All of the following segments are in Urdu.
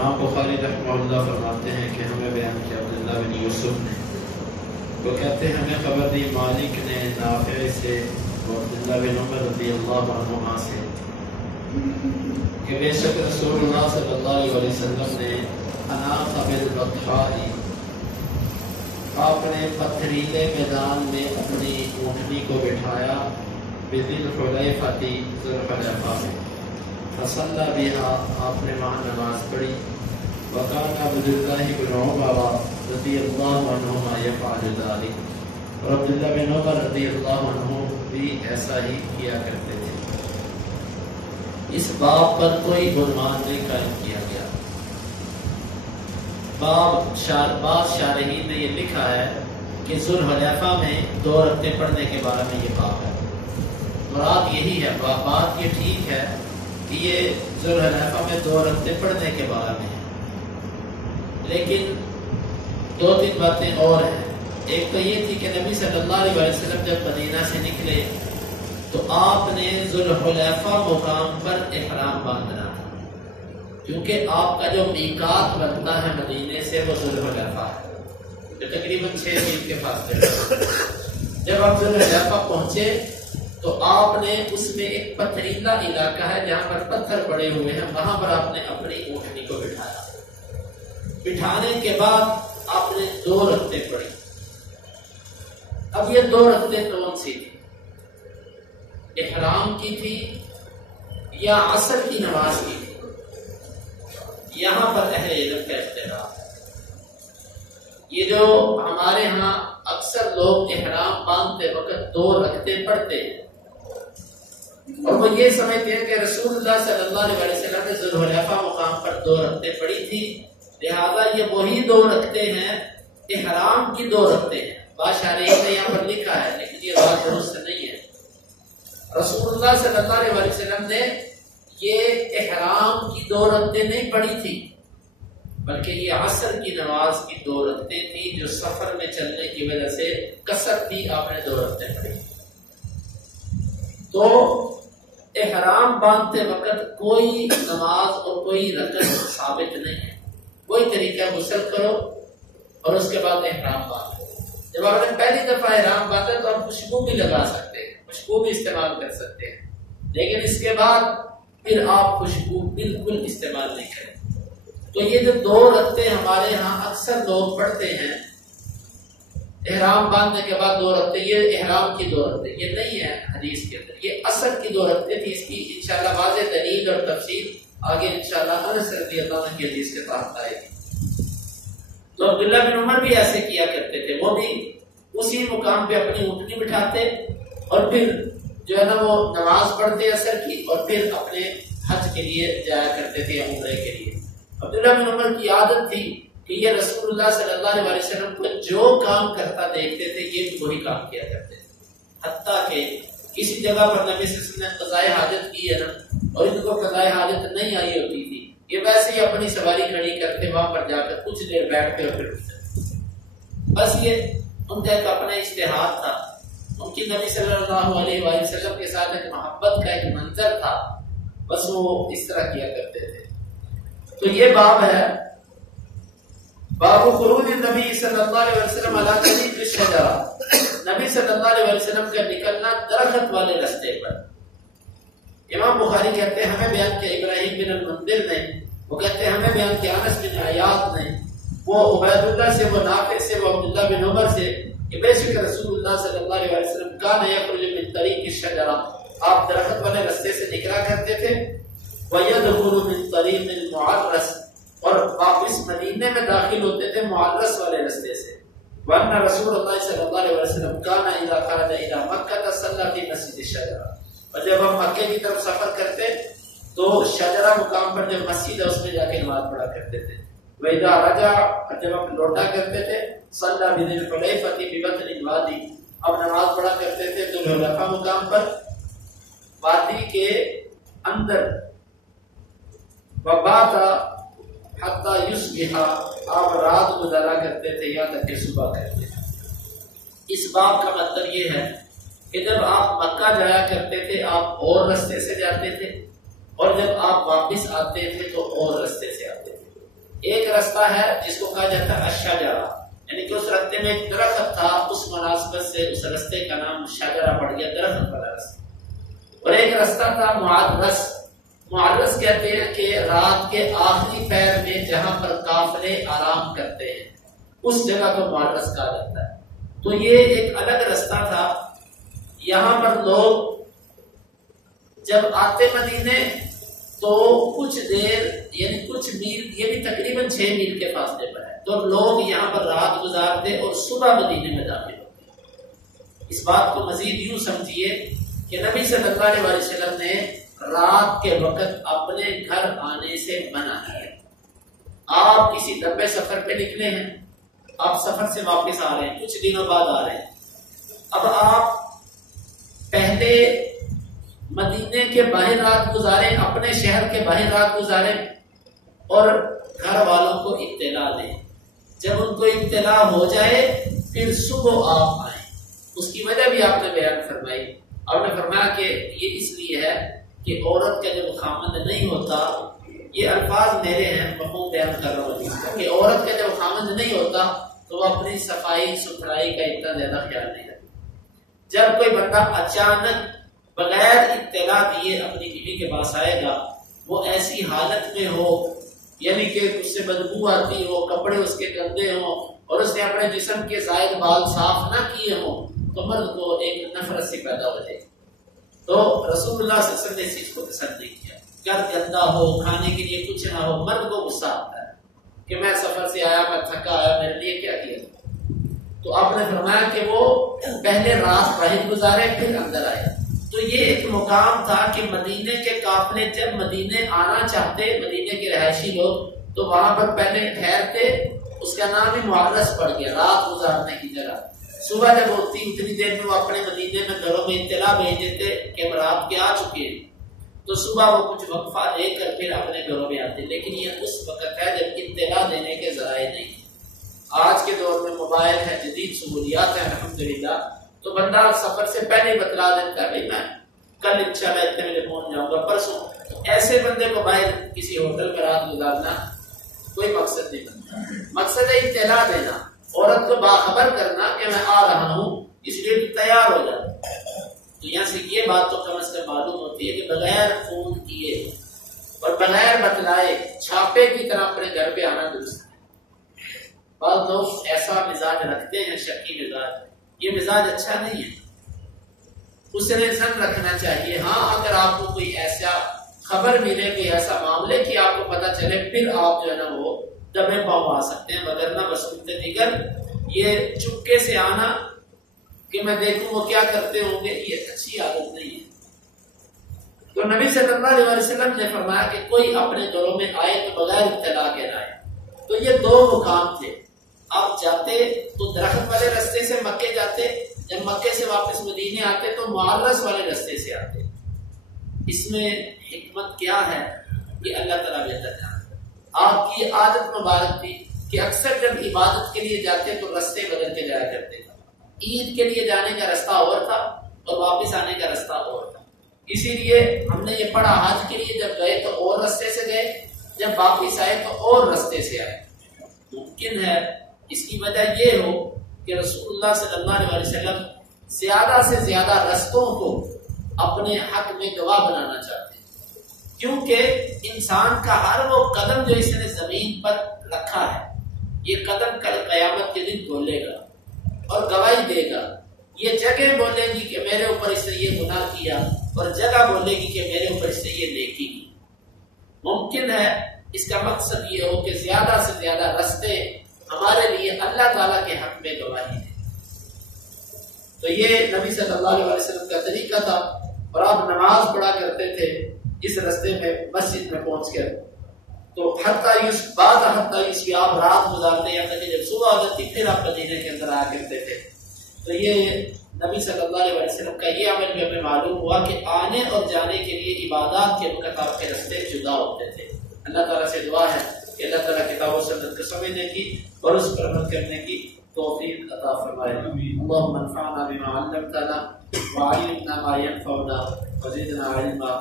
امام بخاری رحمہ اللہ فرماتے ہیں کہ ہمیں بیان کیا عبداللہ بن یوسف نے، وہ کہتے ہیں ہمیں خبر دی مالک نے نافع سے اور عبداللہ بن عمر رضی اللہ عنہما سے کہ بے شک رسول اللہ صلی اللہ علیہ وسلم نے اناخ بالبطحاء، آپ نے پتھریلے میدان میں اپنی اونٹنی کو بٹھایا، بذی الحلیفہ ذو الحلیفہ میں، فصلی بہا، آپ نے وہاں نماز پڑھی، وکان عبداللہ بن عمر رضی اللہ عنہما یفعل ذلک، اور عبداللہ بن عمر رضی اللہ عنہ بھی ایسا ہی کیا کرتے تھے۔ اس باب پر کوئی عنوان نہیں قائم کیا گیا۔ بعض شارحین نے یہ لکھا ہے کہ ذو الحلیفہ میں 2 رکعتیں پڑھنے کے بارے میں یہ باب ہے، مراد یہی ہے، بات یہ ٹھیک ہے کہ یہ ذو الحلیفہ میں 2 رکعتیں پڑھنے کے بارے میں ہے، لیکن 2-3 باتیں اور ہیں۔ ایک تو یہ تھی کہ نبی صلی اللہ علیہ وسلم جب مدینہ سے نکلے تو آپ نے ذو الحلیفہ مقام پر احرام باندھنا تھا، کیونکہ آپ کا جو میقات بنتا ہے مدینے سے وہ ذو الحلیفہ ہے، جو تقریباً 6 میل کے فاصلے پر۔ جب آپ ذو الحلیفہ پہنچے تو آپ نے اس میں ایک پتھریلا علاقہ ہے جہاں پر پتھر پڑے ہوئے ہیں، وہاں پر آپ نے اپنی اونٹنی کو بٹھایا۔ بٹھانے کے بعد آپ نے 2 رکعتیں پڑھی۔ اب یہ 2 رکعتیں کون سی تھی؟ احرام کی تھی یا عصر کی نماز کی تھی؟ یہاں پر اہل علم کا اختلاف ہے۔ یہ جو ہمارے ہاں اکثر لوگ احرام باندھتے وقت 2 رکعتیں پڑھتے ہیں اور وہ یہ سمجھتے ہیں کہ رسول اللہ صلی اللہ علیہ وسلم نے ذو الحلیفہ مقام پر 2 رکعتیں پڑھی تھی، لہذا یہ وہی 2 رکعتیں ہیں، احرام کی 2 رکعتیں ہیں۔ بادشاہ نے یہاں پر لکھا ہے، لیکن یہ بات درست نہیں ہے۔ رسول اللہ صلی اللہ علیہ وسلم نے یہ احرام کی 2 رکعتیں نہیں پڑھی تھی، بلکہ یہ عصر کی نماز کی 2 رکعتیں تھی، جو سفر میں چلنے کی وجہ سے کثر تھی، آپ نے 2 رکعتیں پڑھی۔ تو احرام باندھتے وقت کوئی نماز اور کوئی رکعت ثابت نہیں ہے، کوئی طریقہ غسل کرو اور اس کے بعد احرام باندھو۔ جب آپ نے پہلی دفعہ احرام باندھا تو آپ خوشبو بھی لگا سکتے ہیں، خوشبو بھی استعمال کر سکتے ہیں، لیکن اس کے بعد پھر آپ خوشبو بالکل استعمال نہیں کریں۔ تو یہ جو 2 رکعتیں ہمارے ہاں اکثر لوگ پڑھتے ہیں احرام باندھنے کے بعد 2 رکعتیں، یہ احرام کی 2 رکعتیں، یہ نہیں ہے حدیث کے اندر، یہ عصر کی 2 رکعتیں تھی۔ اس کی انشاءاللہ واضح دلیل اور تفصیل آگے انشاءاللہ انس رضی اللہ عنہ کی حدیث کے تحت آئے گی۔ تو عبداللہ بن عمر بھی ایسے کیا کرتے تھے، وہ بھی اسی مقام پہ اپنی اونٹنی بٹھاتے اور پھر جو ہے نا وہ نماز پڑھتے عصر کی اور پھر اپنے حج کے لیے جایا کرتے تھے یا عمرے کے لیے۔ عبداللہ بن عمر کی عادت تھی کہ یہ رسول اللہ صلی اللہ علیہ وسلم کو جو کام کرتا دیکھتے تھے یہ بھی وہی کام کیا کرتے تھے، حتیٰ کہ کسی جگہ پر نبی صلی اللہ علیہ وسلم نے قضائے حاجت کی ہے نا اور ان کو قضائے حاجت نہیں آئی ہوتی تھی، یہ ویسے ہی اپنی سواری کھڑی کرتے، وہاں پر جا کر کچھ دیر بیٹھتے اور پھر اٹھتے۔ بس یہ ان کا ایک اپنا اجتہاد تھا، ان کی نبی صلی اللہ علیہ وسلم کے ساتھ ایک محبت کا ایک منظر تھا، بس وہ اس طرح کیا کرتے تھے۔ تو یہ باب ہے، باب خروج النبی صلی اللہ علیہ وسلم علی طریق الشجرہ، نبی صلی اللہ علیہ وسلم کا نکلنا درخت والے راستے پر۔ امام بخاری کہتے ہیں ہمیں بیان کیا ابراہیم بن المنذر نے، وہ کہتے ہیں ہمیں بیان کیا انس بن عیاض نے، وہ عبید اللہ سے، وہ نافع سے، وہ عبداللہ بن عمر سے کہ بے شک رسول اللہ صلی اللہ علیہ وسلم کان یخرج من طریق الشجرہ، آپ درخت والے راستے سے نکلا کرتے تھے، ویدخل من طریق المعرس، اور واپس مدینے میں داخل ہوتے تھے معرس والے راستے سے، وان رسول اللہ صلی اللہ علیہ وسلم کان اذا خرج الى مکہ صلی فی مسجد الشجرہ، اور جب ہم مکے کی طرف سفر کرتے تو شجرہ مقام پر جو مسجد ہے اس میں جا کے نماز پڑھا کرتے تھے، وَإِذَا رَجَعَ، جب ہم لوٹا کرتے تھے، صَلَّى بِذِي الْحُلَيْفَةِ بِبَطْنِ الْوَادِي، اب نماز پڑھا کرتے تھے ذو الحلیفہ مقام پر وادی کے اندر، وَبَاتَ حَتَّى يُصْبِحَ، آپ رات گزارا کرتے تھے یہاں تک کہ صبح کرتے تھے۔ اس باب کا مطلب یہ ہے کہ جب آپ مکہ جایا کرتے تھے آپ اور راستے سے جاتے تھے، اور جب آپ واپس آتے تھے تو اور راستے سے آتے تھے۔ ایک رستہ ہے جس کو کہا جاتا ہے الشجرہ، یعنی کہ اس رستے میں ایک درخت تھا، اس مناسبت سے اس رستے کا نام شجرہ پڑ گیا، درخت والا رستہ۔ اور ایک رستہ تھا معرس، معرس کہتے ہیں کہ رات کے آخری پہر میں جہاں پر قافلے آرام کرتے ہیں اس جگہ کو معرس کہا جاتا ہے۔ تو یہ ایک الگ رستہ تھا، یہاں پر لوگ جب آتے مدینے تو کچھ دیر یعنی کچھ میل، یہ بھی تقریباً 6 میل کے فاصلے پر ہے، تو لوگ یہاں پر رات گزارتے اور صبح مدینے میں داخل ہوتے۔ اس بات کو مزید یوں سمجھیے کہ نبی صلی اللہ علیہ وسلم نے رات کے وقت اپنے گھر آنے سے منع کیا۔ آپ کسی لمبے سفر پہ نکلے ہیں، آپ سفر سے واپس آ رہے ہیں، کچھ دنوں بعد آ رہے ہیں، اب آپ پہلے مدینے کے باہر رات گزاریں، اپنے شہر کے باہر رات گزاریں اور گھر والوں کو اطلاع دیں۔ جب ان کو اطلاع ہو جائے پھر صبح آپ آئیں۔ اس کی وجہ بھی آپ نے بیان فرمائی، آپ نے فرمایا کہ یہ اس لیے ہے کہ عورت کا جب خامند نہیں ہوتا، یہ الفاظ میرے ہیں، مفہوم بیان کر رہا ہوں کہ عورت کا جب خامند نہیں ہوتا تو وہ اپنی صفائی ستھرائی کا اتنا زیادہ خیال نہیں رکھتی۔ جب کوئی بندہ اچانک بغیر اطلاع دیے اپنی بیوی کے پاس آئے گا، وہ ایسی حالت میں ہو یعنی کہ اس سے بدبو آتی ہو، کپڑے اس کے گندے ہوں اور اس نے اپنے جسم کے زائد بال صاف نہ کیے ہوں تو مرد کو ایک نفرت سے پیدا ہو جائے۔ تو رسول اللہ صلی اللہ علیہ وسلم نے اس چیز کو پسند نہیں کیا، گھر گندا ہو، کھانے کے لیے کچھ نہ ہو، مرد کو غصہ آتا ہے کہ میں سفر سے آیا، میں تھکا آیا، میرے لیے کیا کیا۔ تو آپ نے فرمایا کہ وہ پہلے رات باہر گزارے پھر اندر آئے۔ تو یہ ایک مقام تھا کہ مدینے کے قافلے جب مدینے آنا چاہتے، مدینے کے رہائشی لوگ، تو وہاں پر پہلے ٹھہرتے، اس کا نام ہی معرس پڑ گیا، رات گزارنے کی جگہ۔ صبح جب ہوتی اتنی دیر میں وہ اپنے مدینے میں گھروں میں اطلاع بھیج دیتے کہ ہم رات کے آ چکے ہیں، تو صبح وہ کچھ وقفہ لے کر پھر اپنے گھروں میں آتے۔ لیکن یہ اس وقت ہے جب اطلاع دینے کے ذرائع نہیں۔ آج کے دور میں موبائل ہے، جدید سہولیات ہیں الحمدللہ، تو بندہ سفر سے پہلے بتلا دیتا ہے بھائی میں کل انشاءاللہ اتنے بجے پہنچ جاؤں گا، پرسوں۔ ایسے بندے کو باہر کسی ہوٹل میں رات گزارنا کوئی مقصد نہیں بنتا۔ مقصد ہے اطلاع دینا، عورت کو باخبر کرنا کہ میں آ رہا ہوں، اس لیے تیار ہو جاتا۔ تو یہاں سے یہ بات تو کم از کم معلوم ہوتی ہے کہ بغیر فون کیے اور بغیر بتلائے چھاپے کی طرح اپنے گھر پہ آنا درست ہے۔ بعض لوگ ایسا مزاج رکھتے ہیں، شکی مزاج، یہ مزاج اچھا نہیں ہے، اس سے رزن رکھنا چاہیے۔ ہاں اگر آپ کو کوئی ایسا خبر ملے، کوئی ایسا معاملے کی آپ کو پتہ چلے، پھر آپ جو ہے نا وہ دبے پاؤں آ سکتے ہیں، مگر نہ بصورت دیگر یہ چپکے سے آنا کہ میں دیکھوں وہ کیا کرتے ہوں گے، یہ اچھی عادت نہیں ہے۔ تو نبی صلی اللہ علیہ وسلم نے فرمایا کہ کوئی اپنے گھروں میں آئے تو بغیر اطلاع کے نہ آئے۔ تو یہ دو مقام تھے۔ آپ جاتے تو درخت والے رستے سے مکے جاتے، جب مکے سے واپس مدینے آتے تو معرس والے رستے سے آتے۔ اس میں حکمت کیا ہے یہ اللہ تعالیٰ بہتر جانتا ہے۔ آپ کی عادت مبارک تھی کہ اکثر جب عبادت کے لیے جاتے تو رستے بدل کے جایا کرتے تھے۔ عید کے لیے جانے کا رستہ اور تھا اور واپس آنے کا رستہ اور تھا، اسی لیے ہم نے یہ پڑھا حج کے لیے جب گئے تو اور رستے سے گئے، جب واپس آئے تو اور رستے سے آئے۔ ممکن ہے اس کی وجہ یہ ہو کہ رسول اللہ صلی اللہ علیہ وسلم زیادہ سے زیادہ رستوں کو اپنے حق میں گواہ بنانا چاہتے ہیں، کیونکہ انسان کا ہر وہ قدم جو اس نے زمین پر رکھا ہے، یہ قدم کل قیامت کے دن بولے گا اور گواہی دے گا۔ یہ جگہ بولے گی کہ میرے اوپر اس نے یہ گناہ کیا، اور جگہ بولے گی کہ میرے اوپر اس نے یہ نیکی کی۔ ممکن ہے اس کا مقصد یہ ہو کہ زیادہ سے زیادہ رستے ہمارے لیے اللہ تعالیٰ کے حق میں گواہی دیں۔ تو یہ نبی صلی اللہ علیہ وسلم کا طریقہ تھا، اور آپ نماز پڑھا کرتے تھے اس رستے میں مسجد میں پہنچ کر۔ تو حتیٰ آپ رات گزارتے یا کبھی جب صبح ہو جاتی پھر آپ مدینے کے اندر آ کرتے تھے۔ تو یہ نبی صلی اللہ علیہ وسلم کا یہ عمل بھی ہمیں معلوم ہوا کہ آنے اور جانے کے لیے عبادات کے وقت آپ کے رستے جدا ہوتے تھے۔ اللہ تعالیٰ سے دعا ہے کہ اللہ تعالیٰ کتاب و سنت کو سمجھنے کی اور اس پر عمل کرنے کی توفیق عطا فرمائے۔ اللهم انفعنا بما علمتنا وعلمنا ما ينفعنا وزدنا علما۔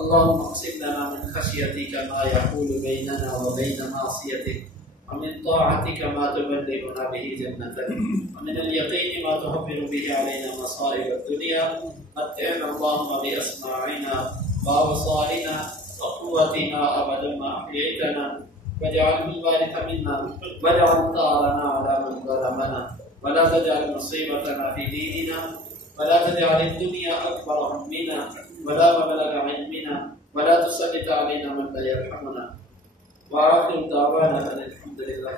اللهم اقسم لنا من خشيتك ما يحول بيننا وبين معصيتك، ومن طاعتك ما تبلغنا به جنتك، ومن اليقين ما تهون به علينا مصائب الدنيا. متعنا اللهم بأسماعنا وأبصارنا وقوتنا أبدا ما أحييتنا، واجعل الوارث منا، واجعل ثارنا على من ظلمنا، ولا تجعل مصيبتنا في ديننا، ولا تجعل الدنيا أكبر همنا ولا مبلغ علمنا، ولا تسلط علينا من لا يرحمنا. وآخر دعوانا أن الحمد لله.